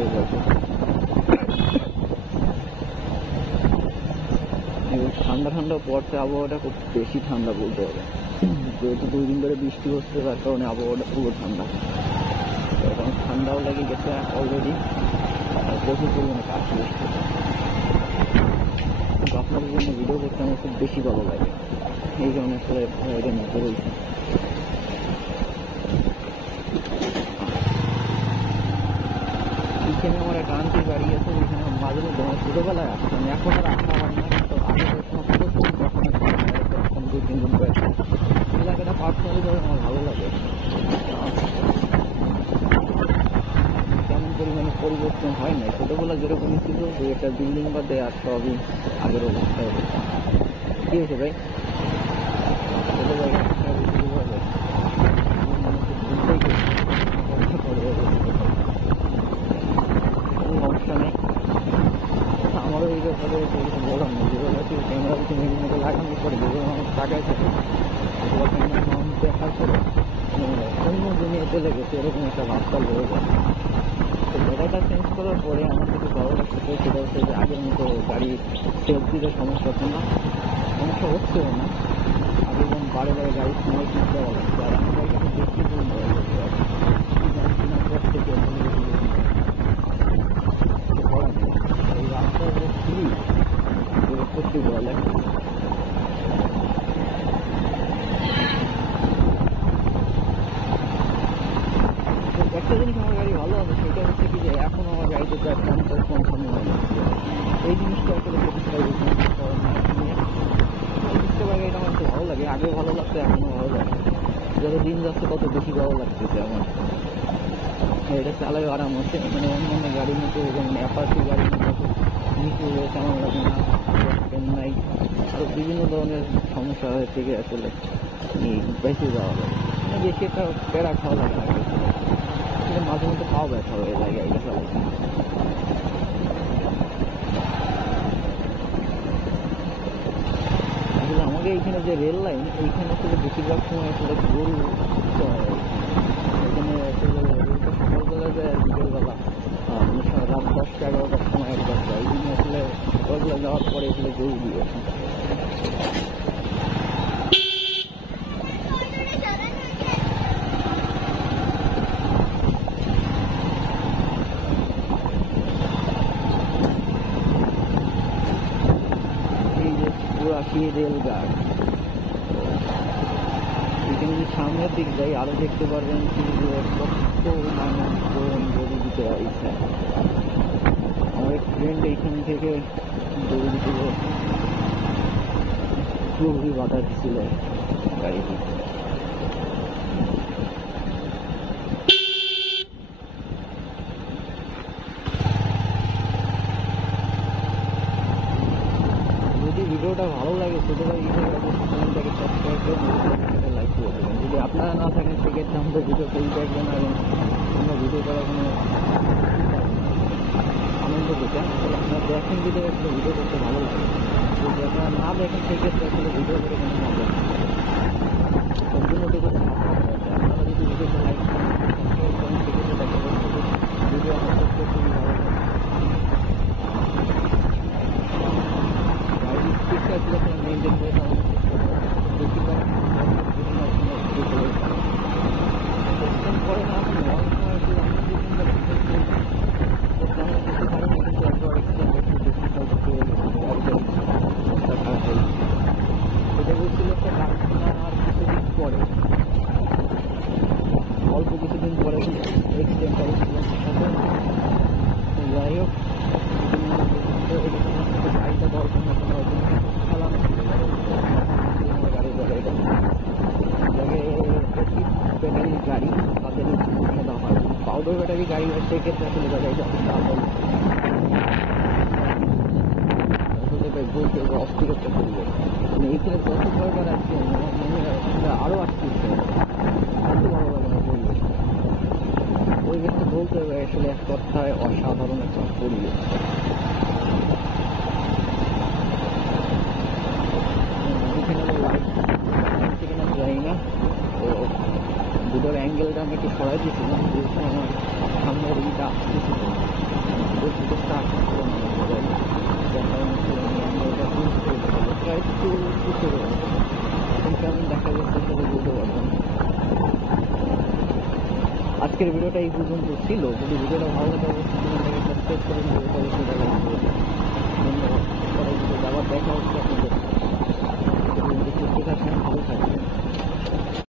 দেখতে পাচ্ছি। ঠান্ডা ঠান্ডা পড়ছে, আবহাওয়াটা খুব বেশি ঠান্ডা বলতে হবে, যেহেতু 2 দিন ধরে বৃষ্টি হচ্ছে তার কারণে আবহাওয়াটা পুরো ঠান্ডা। এখন ঠান্ডাও লেগে গেছে অলরেডি, প্রচুর পরিমাণে কাশি আসছে। কিন্তু আপনাদের জন্য ভিডিও করতে আমার খুব বেশি ভালো লাগে, এই জন্য আসলে এটার মধ্যে রয়েছে। এখানে আমার একটা আন্টির বাড়ি আছে, ওইখানে মাঝে মধ্যে আমার ছোটোবেলায় আসতাম, এখন আর আসা হয় না। তো আগে এখন 2-3 দিন করে এলাকাটা পার্সোনালি ধরে আমার ভালো লাগে। তেমন পরিমাণে পরিবর্তন হয় না, ছোটোবেলা যেরকম ছিল যে একটা বিল্ডিং বাদে আর সবই আগের অবস্থায় হতো। কি হয়েছে ভাই? ছোটোবেলায় সমস্যা নেই, আমারও এই ব্যাপারে বলার নেই। যেগুলো ক্যামেরা পিছনে লাগানোর পরে যেগুলো আমার টাকায় থাকে সেগুলো ক্যামেরা দেখার পরে অন্য দুনিয়া চলে গেছে এরকম একটা ভাবটা লেগে যায়। তো জায়গাটা চেঞ্জ করার পরে আমার কিছু ভালো লাগছে, সেটা হচ্ছে যে আগের মতো গাড়ি সেলফ দিতে সমস্যা হচ্ছে না, সমস্যা হচ্ছেও না। আগে যেমন বারে বারে গাড়ি সময় ঠিক দেওয়া লাগছে, আর আমার গাড়িটা বেশি দিন দেওয়া লাগছে। কেনার পর থেকে এই রাস্তায় খুবই সত্যি ভয় লাগছে। একটা জিনিস আমার গাড়ি ভালো হবে, সেটা হচ্ছে কি যে এখন আমার গাড়িতে প্রায় 50-55 লাগে। এই জিনিসটা আসলে প্রতিষ্ঠা গাড়িটা আমার খুব ভালো লাগে, আগে ভালো লাগতো, এখনো ভালো লাগে। যত দিন যাচ্ছে তত বেশি ভালো লাগতেছে আমার। এটা চালায় আরাম হচ্ছে, মানে অন্যান্য গাড়ির মতো যেমন অ্যাপাচি গাড়ির মতো নিচু তেমন লাগে না, নাই আরও বিভিন্ন ধরনের সমস্যা হয়ে থেকে আসলে বেশি যাওয়া লাগে, মানে বেশি একটা প্যারা খাওয়া লাগে না, কিন্তু মাঝে মধ্যে খাওয়া ব্যথা হয়ে যায় গাড়িটা চালাতে। আসলে আমাকে এইখানে যে রেল লাইন, এইখানে আসলে বেশিরভাগ সময় আসলে গরু এখানে আসলে রেলটা সকালবেলা যায় আর বিকেলবেলা রাত 10টা-11টার সময় একবার যায়। এই জন্য আসলে সকালবেলা যাওয়ার পরে আসলে গরু দিয়ে রেলগাড়। এখানে যদি সামনের দিক যাই আরো দেখতে পারবেন কি কত মানুষজন গরু দিতে আসছে। আমার এক ফ্রেন্ড এইখান থেকে গরু দিতে পুরোপুরি বাধা দিচ্ছিল গাড়িটি। ভিডিওটা ভালো লাগে ছোটোবেলায় চ্যানেলটাকে সাবস্ক্রাইব করে লাইক করে দেবেন। যদি আপনারা না থাকেন সেক্ষেত্রে আমাদের ভিডিও তৈরি থাকবে না এবং আমরা ভিডিও করার কোনো আনন্দ পেতাম। আসলে আপনারা দেখেন ভিডিও আসলে ভিডিও করতে ভালো লাগে, যদি আপনারা না দেখেন সেক্ষেত্রে আসলে ভিডিও করে কোনো মজা সম্পূর্ণটুকু আপনারা যদি ভিডিওতে লাইক করেন সাবস্ক্রাইব করেন সেক্ষেত্রে দেখা যাচ্ছে ভিডিও আমার করতে খুবই ভালো লাগে। মেনটেন করে বেশি করে না এটা বলছিল একটা কারখানা আর কিছুদিন পরে, অল্প কিছুদিন পরে এক্সিডেন্ট করেছিলাম। যাই হোক গাড়িটা দরকার না ব্যাটারি গাড়ি তাদের দেওয়া হয়, পাউডার ব্যাটারি গাড়ি হয় সেক্ষেত্রে আসলে গাড়িটা বলতে অস্থিরতা করবে। এইখানে যত দরকার আছে আরও আসতে এত ভালো লাগে না পরিবেশ। পরিবেশটা বলতে হবে আসলে এক কথায় অসাধারণ একটা পরিবেশ। এখানে যাই না, তো দুটোর অ্যাঙ্গেলটা আমি একটু সরাই দিয়েছিলাম, যেহেতু আমার সামনের ইটা আসতেছিল একটু উঠে গেছে, কিন্তু আমি দেখা যাচ্ছে সেটা বুঝতে পারলাম। আজকের ভিডিওটা এই পর্যন্ত ছিল। যদি ভিডিওটা ভালো লাগে অবশ্যই সাবস্ক্রাইব করে